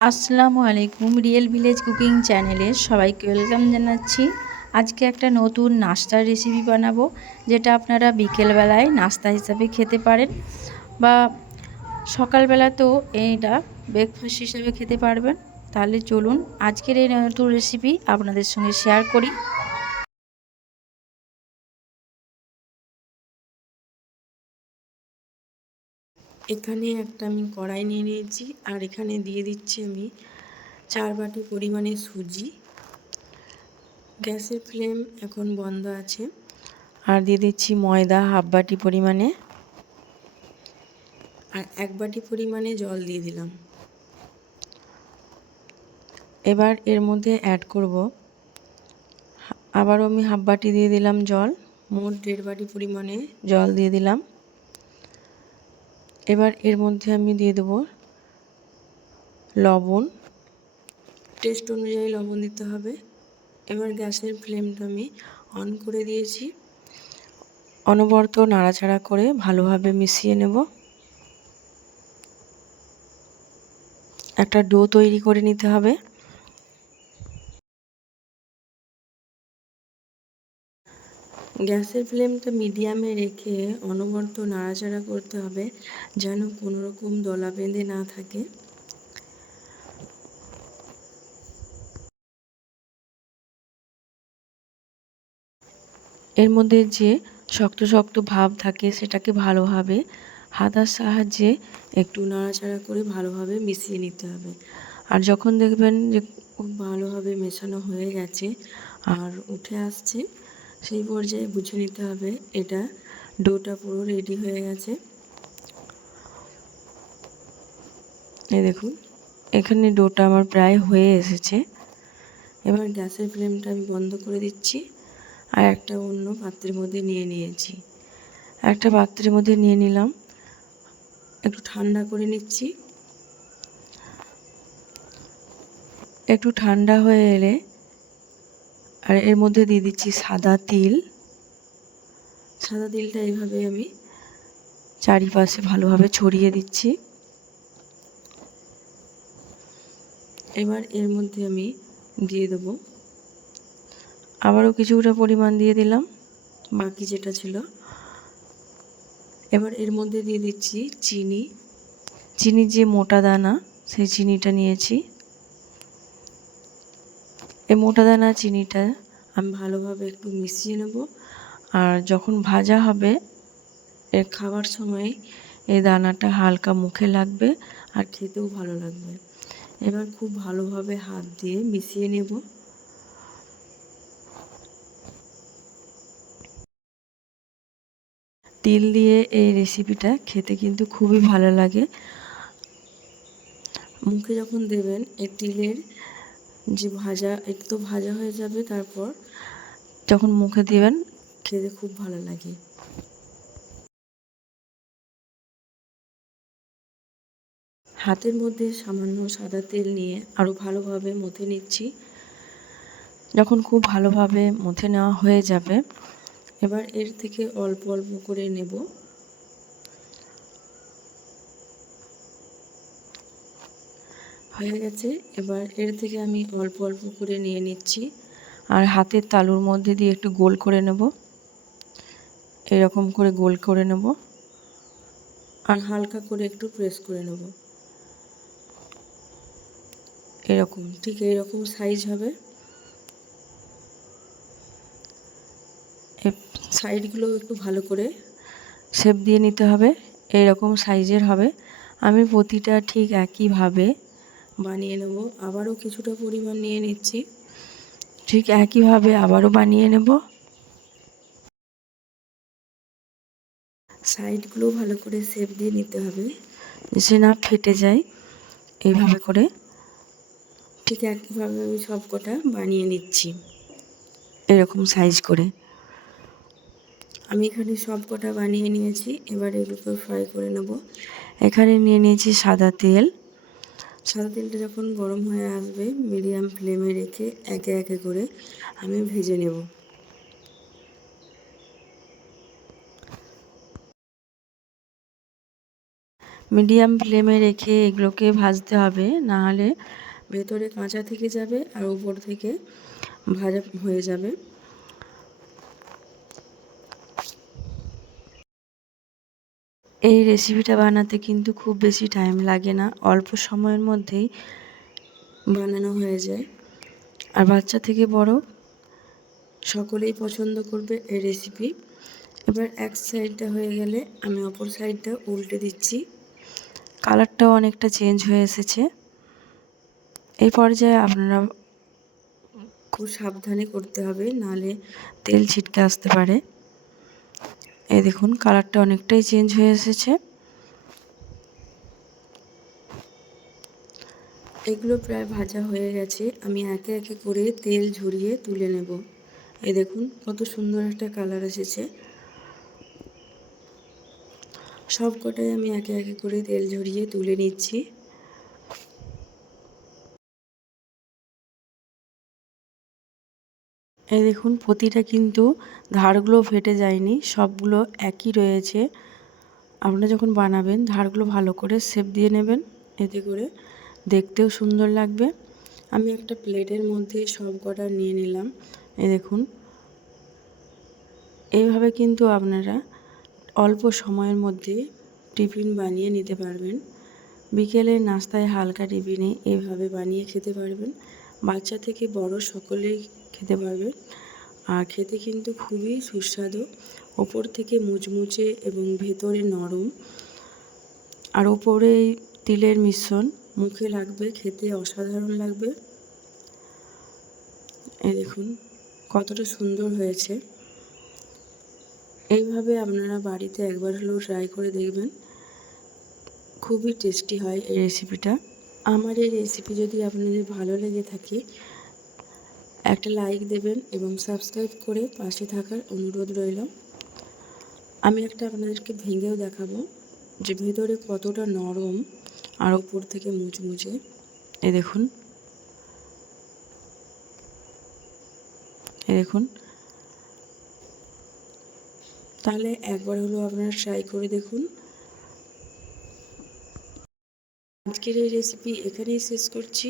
আসসালামু আলাইকুম। Real village cooking চ্যানেলে সবাইকে ওয়েলকাম জানাচ্ছি। আজকে একটা নতুন নাস্তার রেসিপি বানাবো, যেটা আপনারা বিকেলবেলায় নাস্তা হিসাবে খেতে পারেন বা সকালবেলাতেও এটা ব্রেকফাস্ট হিসাবে খেতে পারবেন। তাহলে চলুন আজকের এই নতুন রেসিপি আপনাদের সঙ্গে শেয়ার করি। এখানে একটা আমি কড়াই নিয়ে নিয়েছি, আর এখানে দিয়ে দিচ্ছি আমি 4 বাটি পরিমাণে সুজি। গ্যাসের ফ্লেম এখন বন্ধ আছে। আর দিয়ে দিচ্ছি ময়দা হাফ বাটি পরিমাণে, আর 1 বাটি পরিমাণে জল দিয়ে দিলাম। এবার এর মধ্যে অ্যাড করব, আবারও আমি হাফ বাটি দিয়ে দিলাম জল, মোট 1.5 বাটি পরিমাণে জল দিয়ে দিলাম। এবার এর মধ্যে আমি দিয়ে দেব লবণ, টেস্ট অনুযায়ী লবণ দিতে হবে। এবার গ্যাসের ফ্লেমটা আমি অন করে দিয়েছি, অনবরত নাড়াচাড়া করে ভালোভাবে মিশিয়ে নেব। একটা ডো তৈরি করে নিতে হবে। গ্যাসের ফ্লেমটা মিডিয়ামে রেখে অনবরত নাড়াচাড়া করতে হবে, যেন কোনো রকম দলা বেঁধে না থাকে। এর মধ্যে যে শক্ত শক্ত ভাব থাকে সেটাকে ভালোভাবে হাতার সাহায্যে একটু নাড়াচাড়া করে ভালোভাবে মিশিয়ে নিতে হবে। আর যখন দেখবেন যে খুব ভালোভাবে মেশানো হয়ে গেছে আর উঠে আসছে, সেই পর্যায়ে বুঝে নিতে হবে এটা ডোটা পুরো রেডি হয়ে গেছে। এই দেখুন, এখানে ডোটা আমার প্রায় হয়ে এসেছে। এবার গ্যাসের ফ্লেমটা আমি বন্ধ করে দিচ্ছি, আর একটা অন্য পাত্রের মধ্যে নিয়ে নিয়েছি। একটা পাত্রের মধ্যে নিয়ে নিলাম, একটু ঠান্ডা করে নিচ্ছি। একটু ঠান্ডা হয়ে এলে আর এর মধ্যে দিয়ে দিচ্ছি সাদা তিল। সাদা তিলটা এইভাবে আমি চারিপাশে ভালোভাবে ছড়িয়ে দিচ্ছি। এবার এর মধ্যে আমি দিয়ে দেবো, আবারও কিছুটা পরিমাণ দিয়ে দিলাম, বাকি যেটা ছিল। এবার এর মধ্যে দিয়ে দিচ্ছি চিনি। চিনির যে মোটা দানা, সেই চিনিটা নিয়েছি। এই মোটা দানা চিনিটা আমি ভালোভাবে একটু মিশিয়ে নেব। আর যখন ভাজা হবে এর খাওয়ার সময় এই দানাটা হালকা মুখে লাগবে আর খেতেও ভালো লাগবে। এবার খুব ভালোভাবে হাত দিয়ে মিশিয়ে নেব। তিল দিয়ে এই রেসিপিটা খেতে কিন্তু খুবই ভালো লাগে। মুখে যখন দেবেন এই তিলের যে ভাজা, একটু ভাজা হয়ে যাবে, তারপর যখন মুখে দেবেন খেতে খুব ভালো লাগে। হাতের মধ্যে সামান্য সাদা তেল নিয়ে আরও ভালোভাবে মথে নিচ্ছি। যখন খুব ভালোভাবে মথে নেওয়া হয়ে যাবে, এবার এর থেকে অল্প অল্প করে নেব। হয়ে গেছে। এবার এর থেকে আমি অল্প অল্প করে নিয়ে নিচ্ছি, আর হাতের তালুর মধ্যে দিয়ে একটু গোল করে নেব। এরকম করে গোল করে নেব, আর হালকা করে একটু প্রেস করে নেব। এরকম, ঠিক এরকম সাইজ হবে। এই সাইডগুলো একটু ভালো করে শেপ দিয়ে নিতে হবে, এরকম সাইজের হবে। আমি প্রতিটা ঠিক একইভাবে বানিয়ে নেব। আবারও কিছুটা পরিমাণ নিয়ে নিচ্ছি, ঠিক একইভাবে আবারও বানিয়ে নেব। সাইডগুলো ভালো করে শেপ দিয়ে নিতে হবে, যে না ফেটে যায়। এইভাবে করে ঠিক একইভাবে আমি সব কটা বানিয়ে নিচ্ছি, এরকম সাইজ করে। আমি এখানে সব কটা বানিয়ে নিয়েছি। এবার এগুলো ফ্রাই করে নেব। এখানে নিয়ে নিয়েছি সাদা তেল। সাদা তেলটা যখন গরম হয়ে আসবে, মিডিয়াম ফ্লেমে রেখে একে একে করে আমি ভেজে নেব। মিডিয়াম ফ্লেমে রেখে এগুলোকে ভাজতে হবে, নাহলে ভেতরে কাঁচা থেকে যাবে আর উপর থেকে ভাজা হয়ে যাবে। এই রেসিপিটা বানাতে কিন্তু খুব বেশি টাইম লাগে না, অল্প সময়ের মধ্যেই বানানো হয়ে যায়। আর বাচ্চা থেকে বড় সকলেই পছন্দ করবে এই রেসিপি। এবার এক সাইডটা হয়ে গেলে আমি অপর সাইডটা উল্টে দিচ্ছি। কালারটাও অনেকটা চেঞ্জ হয়ে এসেছে। এই পর্যায়ে আপনারা খুব সাবধানে করতে হবে, নাহলে তেল ছিটকে আসতে পারে। এই দেখুন কালারটা অনেকটাই চেঞ্জ হয়ে এসেছে। এগুলো প্রায় ভাজা হয়ে গেছে, আমি একে একে করে তেল ঝরিয়ে তুলে নেব। এই দেখুন কত সুন্দর একটা কালার এসেছে। সব কটাই আমি একে একে করে তেল ঝরিয়ে তুলে নিচ্ছি। এই দেখুন প্রতিটা কিন্তু ধারগুলো ফেটে যায়নি, সবগুলো একই রয়েছে। আপনারা যখন বানাবেন ধারগুলো ভালো করে শেপ দিয়ে নেবেন, এতে করে দেখতেও সুন্দর লাগবে। আমি একটা প্লেটের মধ্যে সব কটা নিয়ে নিলাম। এই দেখুন এইভাবে কিন্তু আপনারা অল্প সময়ের মধ্যে টিফিন বানিয়ে নিতে পারবেন। বিকেলের নাস্তায় হালকা টিফিনে এইভাবে বানিয়ে খেতে পারবেন। বাচ্চা থেকে বড় সকলেই খেতে পারবে। আর খেতে কিন্তু খুবই সুস্বাদু, ওপর থেকে মুচমুচে এবং ভেতরে নরম। আর ওপরে তিলের মিশ্রণ, মুখে লাগবে, খেতে অসাধারণ লাগবে। এই দেখুন কতটা সুন্দর হয়েছে। এইভাবে আপনারা বাড়িতে একবার হলেও ট্রাই করে দেখবেন, খুবই টেস্টি হয় এই রেসিপিটা। আমার এই রেসিপি যদি আপনাদের ভালো লেগে থাকে একটা লাইক দেবেন এবং সাবস্ক্রাইব করে পাশে থাকার অনুরোধ রইল। আমি একটা আপনাদেরকে ভেঙেও দেখাবো যে ভেতরে কতটা নরম আর ওপর থেকে মুচমুচে। এই দেখুন, এই দেখুন। তাহলে একবার হলেও আপনারা ট্রাই করে দেখুন। আজকের এই রেসিপি এখানেই শেষ করছি।